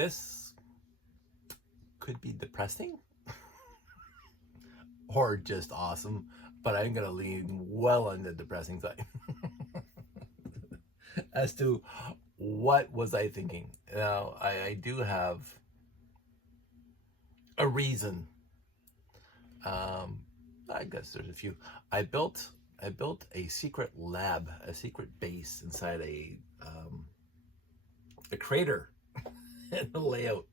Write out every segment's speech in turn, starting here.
this could be depressing or just awesome, but I'm going to lean well on the depressing side as to what was I thinking. Now, I do have a reason. I guess there's a few. I built a secret lab, a secret base inside a crater in the layout,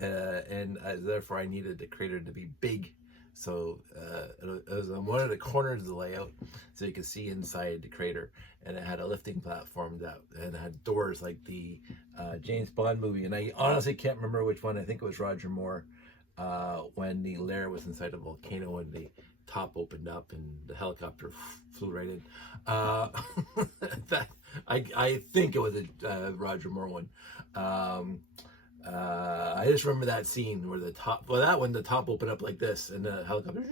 and therefore I needed the crater to be big. So it was on one of the corners of the layout, so you could see inside the crater, and it had a lifting platform and it had doors like the James Bond movie. And I honestly can't remember which one. I think it was Roger Moore, when the lair was inside a volcano and the top opened up and the helicopter flew right in. I think it was a Roger Moore one. I just remember that scene where the top opened up like this and the helicopter,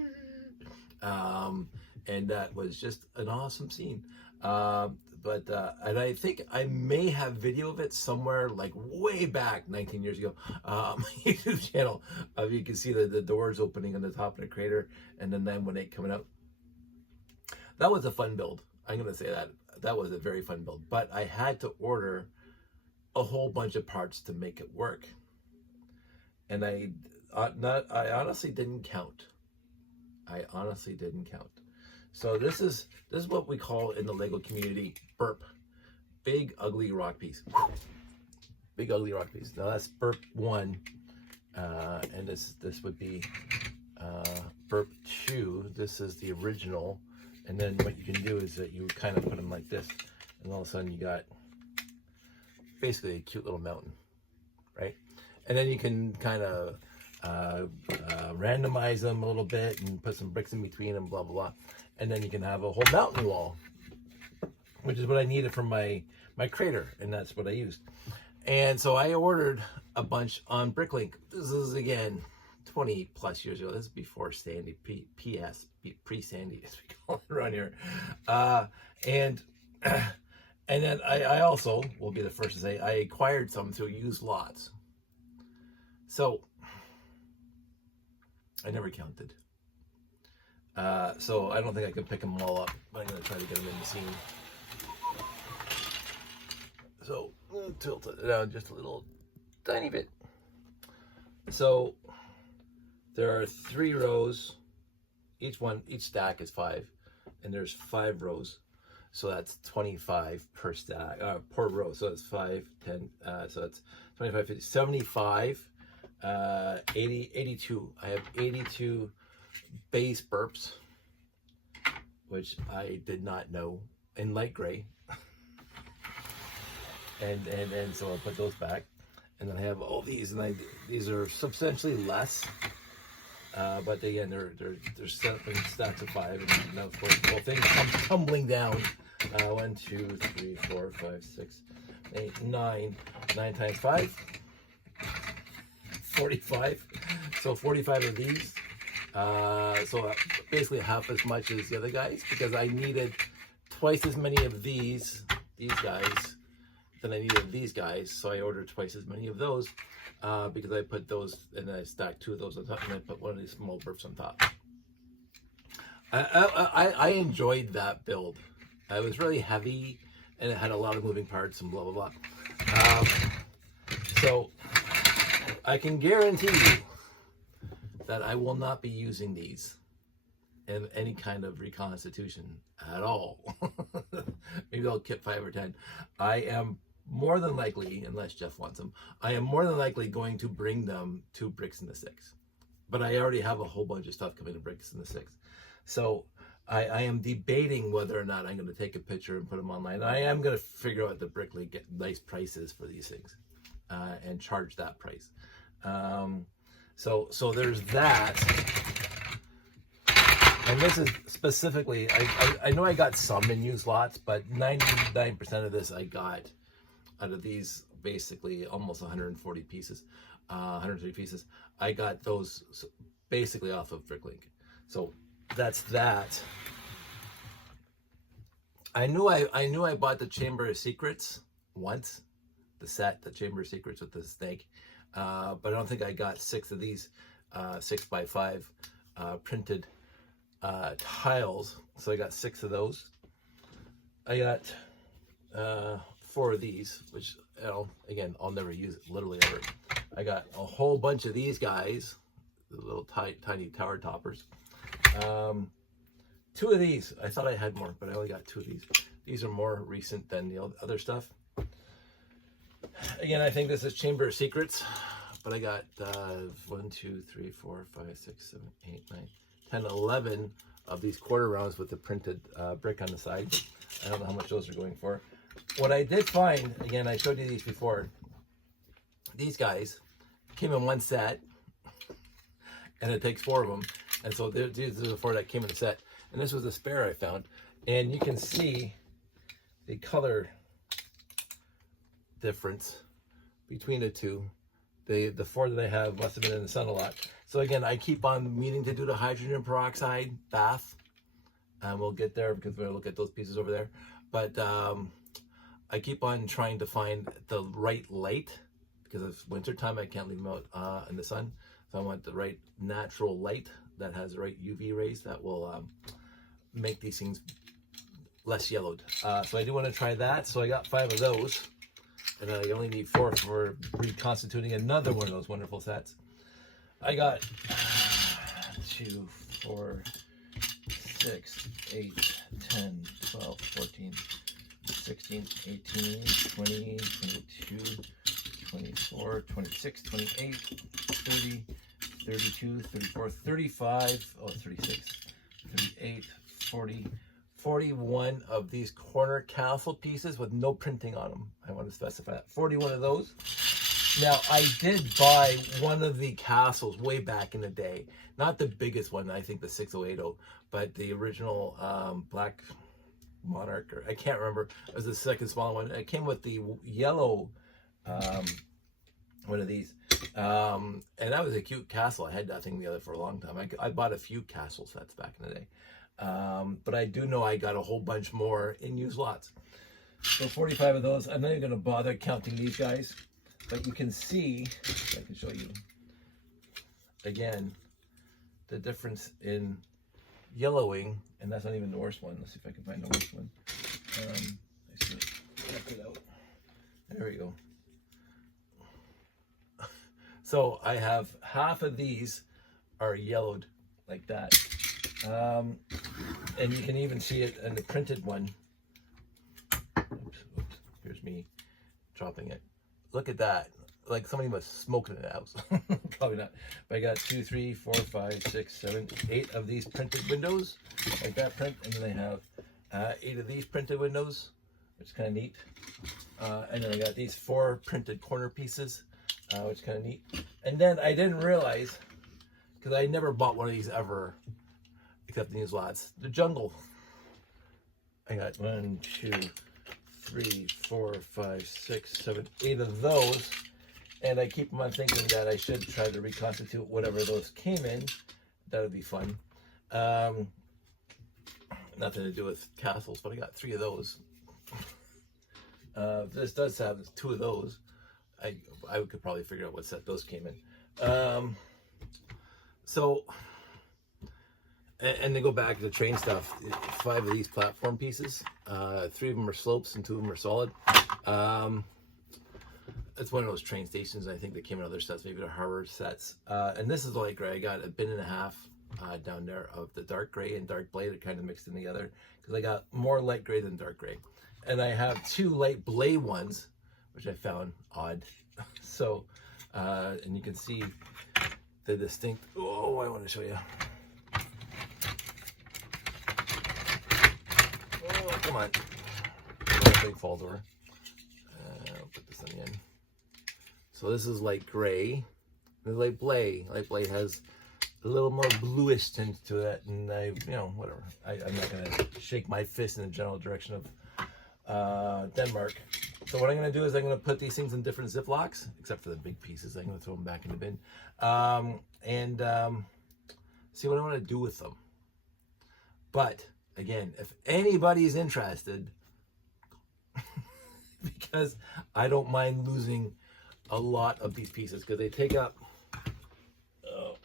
and that was just an awesome scene. And I think I may have video of it somewhere, like way back 19 years ago, my YouTube channel. You can see the doors opening on the top of the crater, and then when it coming out. That was a fun build. I'm gonna say that was a very fun build. But I had to order a whole bunch of parts to make it work, and I honestly didn't count. So this is what we call in the Lego community burp, big ugly rock piece. Big ugly rock piece. Now that's burp 1, and this would be burp 2. This is the original, and then what you can do is that you kind of put them like this, and all of a sudden you got basically a cute little mountain, right? And then you can kind of randomize them a little bit and put some bricks in between and blah blah blah, and then you can have a whole mountain wall, which is what I needed for my crater, and that's what I used. And so I ordered a bunch on Bricklink. This is again 20 plus years ago. This is before Sandy, pre-Sandy as we call it around here, and then I also will be the first to say I acquired some through used lots. So I never counted. So I don't think I can pick them all up, but I'm going to try to get them in the scene. So I'll tilt it down just a little tiny bit. So there are 3 rows. Each stack is 5, and there's 5 rows. So that's 25 per stack, per row. So it's 5, 10, so that's 25, 50, 75, 80, 82. I have 82 base burps, which I did not know, in light gray. and so I'll put those back. And then I have all these, and these are substantially less. But again, they're set in stacks of 5, and now of course the whole thing comes tumbling down. 1, 2, 3, 4, 5, 6, 8, 9. 9 times 5, 45. So 45 of these. So basically half as much as the other guys, because I needed twice as many of these guys than I needed these guys. So I ordered twice as many of those, because I put those, and I stacked 2 of those on top, and I put one of these small burps on top. I enjoyed that build. It was really heavy, and it had a lot of moving parts and blah blah blah. So I can guarantee you that I will not be using these in any kind of reconstitution at all. Maybe I'll kit 5 or 10. I am more than likely, unless Jeff wants them, I am more than likely going to bring them to Bricks in the Six. But I already have a whole bunch of stuff coming to Bricks in the Six. So I am debating whether or not I'm going to take a picture and put them online. I am going to figure out the Bricklink, get nice prices for these things, and charge that price. So there's that. And this is specifically, I know I got some in used lots, but 99% of this I got out of these, basically almost 140 pieces, 130 pieces. I got those basically off of Bricklink. So that's that. I knew I bought the Chamber of Secrets once, the Chamber of Secrets with the snake. but I don't think I got 6 of these 6x5 printed tiles. So I got 6 of those. I got 4 of these, which, you know, again, I'll never use it, literally ever. I got a whole bunch of these guys, the little tiny tower toppers. 2 of these. I thought I had more, but I only got 2 of these. These are more recent than the other stuff. Again, I think this is Chamber of Secrets, but I got 1, 2, 3, 4, 5, 6, 7, 8, 9, 10, 11 of these quarter rounds with the printed brick on the side. I don't know how much those are going for. What I did find, again, I showed you these before. These guys came in one set, and it takes 4 of them. And so these are the 4 that came in the set. And this was a spare I found. And you can see the color difference between the two. The 4 that I have must have been in the sun a lot. So again, I keep on meaning to do the hydrogen peroxide bath. And we'll get there because we're going to look at those pieces over there. But I keep on trying to find the right light, because it's winter time. I can't leave them out in the sun. So I want the right natural light that has the right UV rays that will make these things less yellowed. So I do want to try that. So I got 5 of those. And then I only need 4 for reconstituting another one of those wonderful sets. I got 2, 4, 6, 8, 10, 12, 14, 16, 18, 20, 22, 24, 26, 28, 30, 32, 34, 35, 36, 38, 40, 41 of these corner castle pieces with no printing on them. I want to specify that. 41 of those. Now, I did buy one of the castles way back in the day. Not the biggest one, I think the 6080, but the original Black Monarch, or I can't remember. It was the second smaller one. It came with the yellow one of these. And that was a cute castle. I had that thing together for a long time. I bought a few castle sets back in the day. But I do know I got a whole bunch more in used lots. So 45 of those. I'm not even going to bother counting these guys. But you can see, I can show you, again, the difference in yellowing. And that's not even the worst one. Let's see if I can find the worst one. I see it out. There we go. So I have half of these are yellowed like that. And you can even see it in the printed one. Oops, here's me dropping it. Look at that. Like somebody must smoke in the house. Probably not. But I got 2, 3, 4, 5, 6, 7, 8 of these printed windows, like that print. And then I have 8 of these printed windows, which is kind of neat. And then I got these 4 printed corner pieces, which is kind of neat. And then I didn't realize, because I never bought one of these ever, except in these lots, the jungle. I got 1, 2, 3, 4, 5, 6, 7, 8 of those. And I keep on thinking that I should try to reconstitute whatever those came in. That would be fun. Nothing to do with castles, but I got 3 of those. This does have 2 of those. I could probably figure out what set those came in. So, and to go back to the train stuff, 5 of these platform pieces, 3 of them are slopes and 2 of them are solid. It's one of those train stations, I think, that came in other sets, maybe the Harvard sets. And this is the light gray. I got 1.5 bin down there of the dark gray and dark blade. They're kind of mixed in together because I got more light gray than dark gray. And I have 2 light blade ones, which I found odd. So, and you can see the distinct, oh, I want to show you. Oh, come on. That thing falls over. I'll put this on the end. So this is light gray. The light blade. Light blade has a little more bluish tint to it, and whatever. I'm not gonna shake my fist in the general direction of Denmark. So what I'm gonna do is I'm gonna put these things in different Ziplocs, except for the big pieces. I'm gonna throw them back in the bin, and see what I want to do with them. But again, if anybody's interested, because I don't mind losing a lot of these pieces because they take up,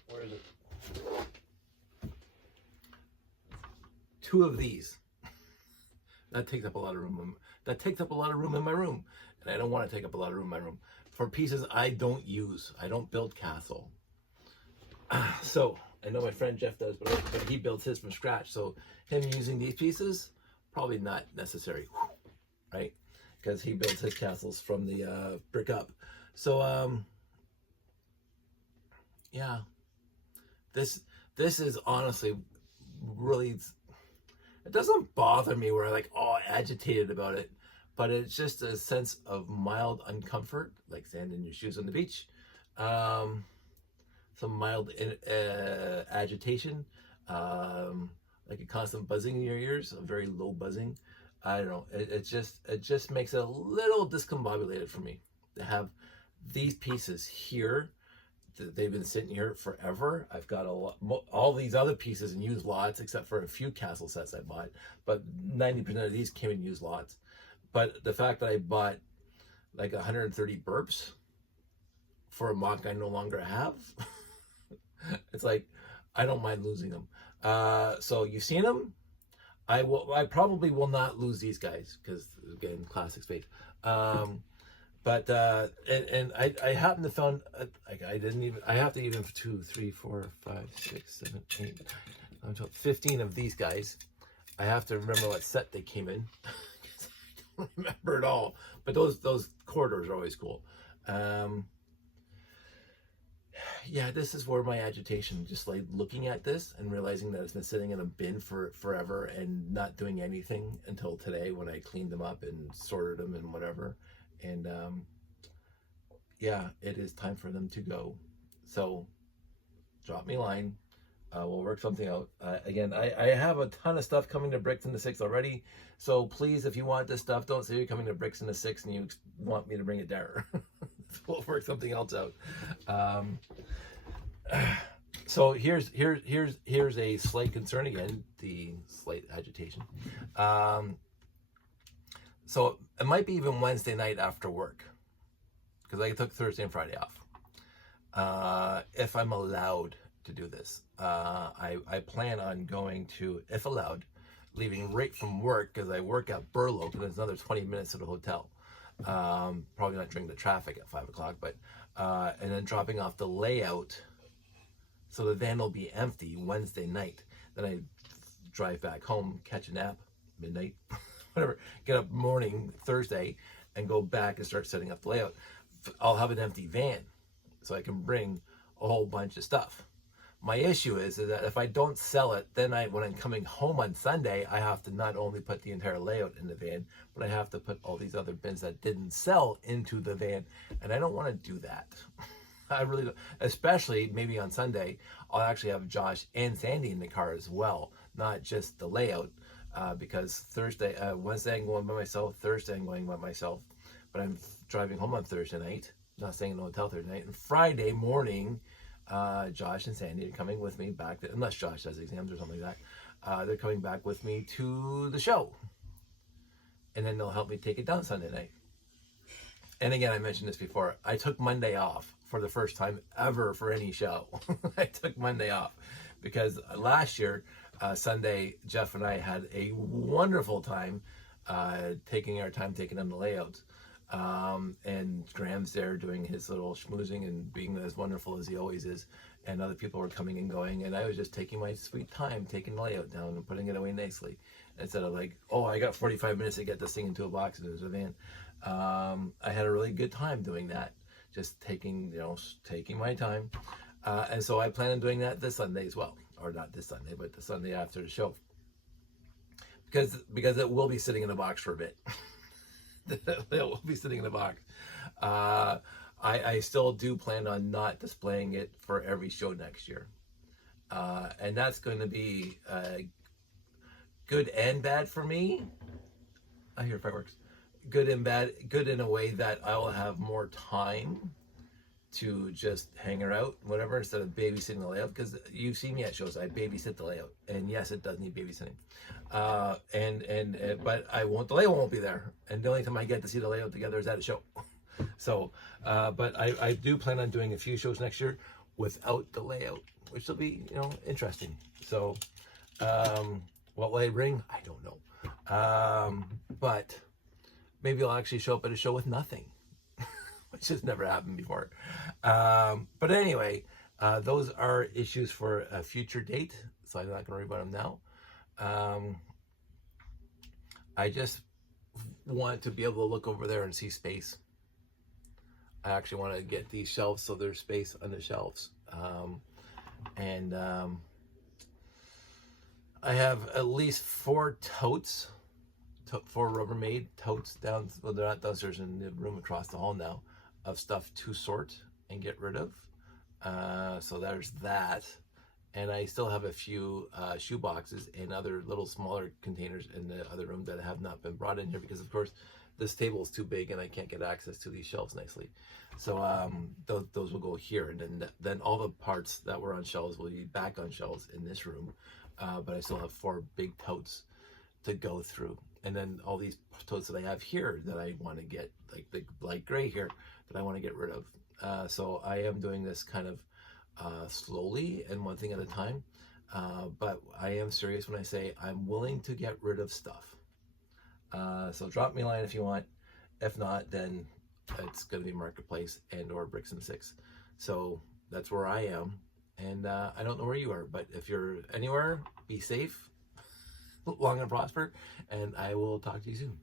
where is it? 2 of these. That takes up a lot of room. That takes up a lot of room in my room. And I don't want to take up a lot of room in my room. For pieces I don't use. I don't build castle. So, I know my friend Jeff does, but he builds his from scratch. So, him using these pieces, probably not necessary. Right? Because he builds his castles from the brick up. So, yeah. This is honestly really... It doesn't bother me where I'm like, oh, agitated about it, but it's just a sense of mild uncomfort, like sand in your shoes on the beach. Some mild agitation, like a constant buzzing in your ears, a very low buzzing. I don't know. It just makes it a little discombobulated for me to have these pieces here. They've been sitting here forever. I've got all these other pieces in used lots, except for a few castle sets I bought. But 90% of these came in used lots. But the fact that I bought like 130 burps for a mock I no longer have, it's like I don't mind losing them. So you've seen them. I probably will not lose these guys because again, classic space. But I happen to found I have to even 2, 3, 4, 5, 6, 7, 8, 9, 12, 15 of these guys. I have to remember what set they came in. I don't remember it all. But those corridors are always cool. Yeah, this is where my agitation, just like looking at this and realizing that it's been sitting in a bin for forever and not doing anything until today when I cleaned them up and sorted them and whatever. And yeah, it is time for them to go. So drop me a line. We'll work something out. Again, I have a ton of stuff coming to Bricks in the 6 already. So please, if you want this stuff, don't say you're coming to Bricks in the 6 and you want me to bring it there. We'll work something else out. So here's a slight concern again, the slight agitation. So it might be even Wednesday night after work, because I took Thursday and Friday off. If I'm allowed to do this, I plan on going to, if allowed, leaving right from work, because I work at Burloak and there's another 20 minutes to the hotel. Probably not during the traffic at 5 o'clock, but and then dropping off the layout, so the van will be empty Wednesday night. Then I drive back home, catch a nap, midnight, whatever, get up morning Thursday and go back and start setting up the layout. I'll have an empty van, so I can bring a whole bunch of stuff. My issue is that if I don't sell it, then when I'm coming home on Sunday, I have to not only put the entire layout in the van, but I have to put all these other bins that didn't sell into the van. And I don't want to do that. I really don't. Especially maybe on Sunday, I'll actually have Josh and Sandy in the car as well, not just the layout. Because Wednesday I'm going by myself, Thursday I'm going by myself, but I'm driving home on Thursday night, not staying in the hotel Thursday night, and Friday morning, Josh and Sandy are coming with me back, unless Josh has exams or something like that, they're coming back with me to the show, and then they'll help me take it down Sunday night. And again, I mentioned this before, I took Monday off for the first time ever for any show. I took Monday off because last year, Sunday, Jeff and I had a wonderful time taking on the layouts. And Graham's there doing his little schmoozing and being as wonderful as he always is. And other people were coming and going. And I was just taking my sweet time, taking the layout down and putting it away nicely. Instead of like, oh, I got 45 minutes to get this thing into a box and there's a van. I had a really good time doing that. Just taking my time. And so I plan on doing that this Sunday as well. Or not this Sunday, but the Sunday after the show. Because it will be sitting in a box for a bit. It will be sitting in the box. I still do plan on not displaying it for every show next year. And that's going to be good and bad for me. I hear fireworks. Good and bad. Good in a way that I will have more time to just hang her out, whatever, instead of babysitting the layout. Because you've seen me at shows, I babysit the layout, and yes, it does need babysitting. But the layout won't be there, and the only time I get to see the layout together is at a show. So, but I do plan on doing a few shows next year without the layout, which will be, you know, interesting. So, what will I bring? I don't know. But maybe I'll actually show up at a show with nothing, which has never happened before. But anyway, those are issues for a future date, so I'm not going to worry about them now. I just want to be able to look over there and see space. I actually want to get these shelves so there's space on the shelves. I have at least 4 totes, 4 Rubbermaid totes down, well, they're not downstairs, in the room across the hall now, of stuff to sort and get rid of. So there's that. And I still have a few shoe boxes and other little smaller containers in the other room that have not been brought in here because, of course, this table is too big and I can't get access to these shelves nicely. So those will go here, and then all the parts that were on shelves will be back on shelves in this room. But I still have 4 big totes to go through, and then all these totes that I have here that I want to get, like the light gray here, that I want to get rid of. So I am doing this kind of slowly and one thing at a time, but I am serious when I say I'm willing to get rid of stuff. So drop me a line if you want. If not, then it's going to be Marketplace and or Bricks and Six. So that's where I am, and I don't know where you are, but if you're anywhere, be safe, long and prosper, and I will talk to you soon.